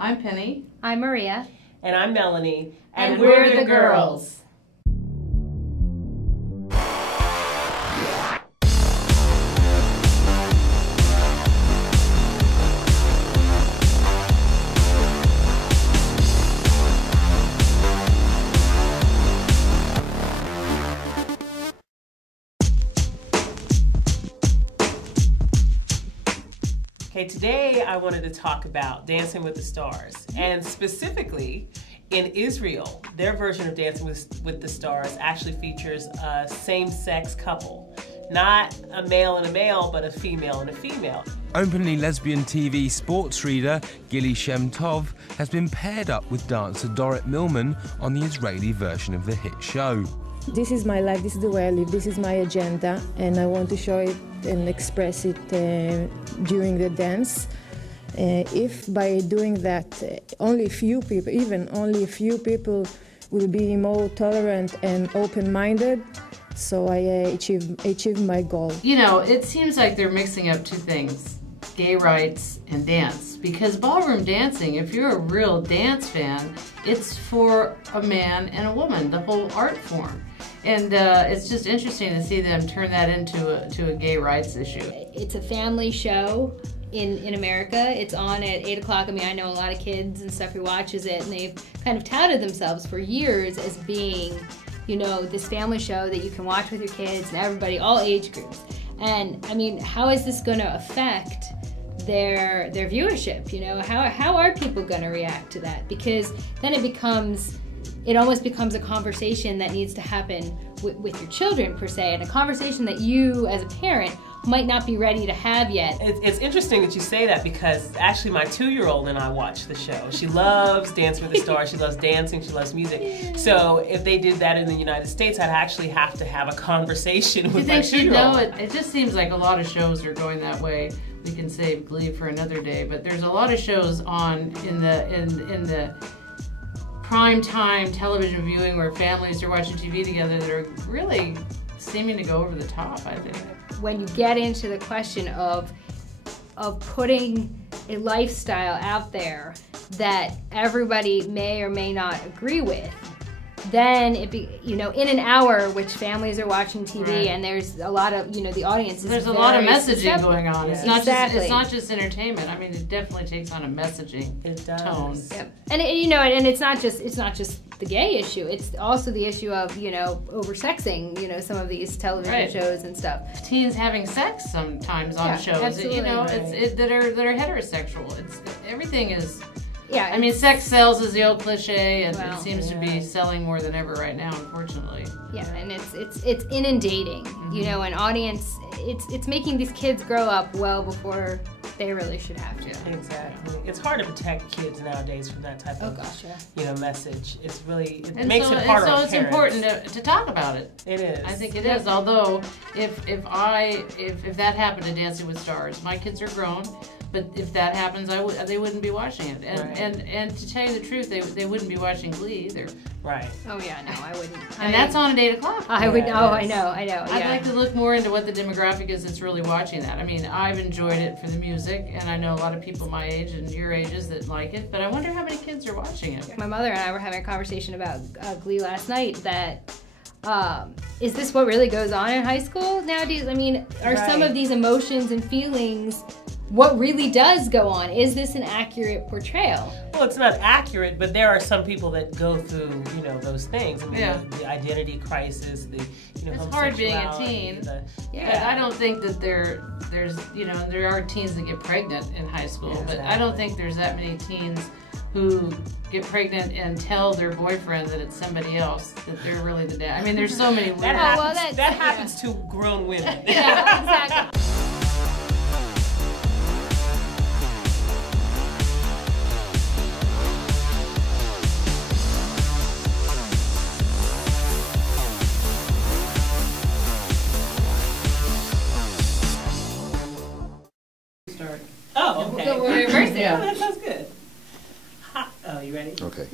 I'm Penny. I'm Maria. And I'm Melanie. And we're the girls. Okay, today I wanted to talk about Dancing with the Stars, and specifically in Israel, their version of Dancing with the Stars actually features a same-sex couple. Not a male and a male, but a female and a female. Openly lesbian TV sports reader Gilly Shem Tov has been paired up with dancer Dorit Millman on the Israeli version of the hit show. This is my life, this is the way I live, this is my agenda, and I want to show it and express it during the dance. If by doing that, only a few people, even only a few people will be more tolerant and open-minded, so I achieve my goal. You know, it seems like they're mixing up two things, gay rights and dance. Because ballroom dancing, if you're a real dance fan, it's for a man and a woman, the whole art form. And it's just interesting to see them turn that into a gay rights issue. It's a family show in America. It's on at 8 o'clock. I mean, I know a lot of kids and stuff who watches it, and they've kind of touted themselves for years as being, you know, this family show that you can watch with your kids and everybody, all age groups. And I mean, how is this going to affect their viewership? You know, how are people going to react to that? Because then it almost becomes a conversation that needs to happen with your children, per se, and a conversation that you, as a parent, might not be ready to have yet. It's interesting that you say that, because actually my 2-year-old and I watch the show. She loves Dancing with the Stars, she loves dancing, she loves music. So if they did that in the United States, I'd actually have to have a conversation with my 2-year-old. You know, it just seems like a lot of shows are going that way. We can save Glee for another day, but there's a lot of shows on in the prime time television viewing where families are watching TV together that are really seeming to go over the top, I think. When you get into the question of putting a lifestyle out there that everybody may or may not agree with, then you know, in an hour which families are watching TV, right, and there's a lot of, you know, the audience is there's a lot of messaging going on. Yeah. It's not just entertainment. I mean, it definitely takes on a messaging tone. Yep. And you know, and it's not just the gay issue. It's also the issue of, you know, oversexing, you know, some of these television shows and stuff. Teens having sex sometimes on shows. Absolutely. You know, that are heterosexual. Everything is. Yeah, I mean, sex sells is the old cliche, and it seems to be selling more than ever right now, unfortunately. Yeah, and it's inundating, you know, an audience. It's making these kids grow up well before they really should have to. Exactly. It's hard to protect kids nowadays from that type of you know, message. It's really it makes it harder on parents. So it's important to talk about it. It is. I think it is. Although if that happened to Dancing with Stars, my kids are grown. But if that happens, they wouldn't be watching it, and to tell you the truth, they wouldn't be watching Glee either. Right. Oh yeah, no, I wouldn't. And that's on at 8 o'clock. I would. Oh, I know. I'd like to look more into what the demographic is that's really watching that. I mean, I've enjoyed it for the music, and I know a lot of people my age and your ages that like it. But I wonder how many kids are watching it. My mother and I were having a conversation about Glee last night. That is this what really goes on in high school nowadays? I mean, are some of these emotions and feelings what really does go on? Is this an accurate portrayal? Well, it's not accurate, but there are some people that go through, you know, those things. I mean, the identity crisis, you know, it's hard being a teen. But I don't think that there's, you know, there are teens that get pregnant in high school, but I don't think there's that many teens who get pregnant and tell their boyfriend that it's somebody else, that they're really the dad. I mean, there's so many weird... That happens to grown women. Yeah, exactly. Oh, okay. So we're reversing. Yeah, that sounds good. Oh, you ready? Okay.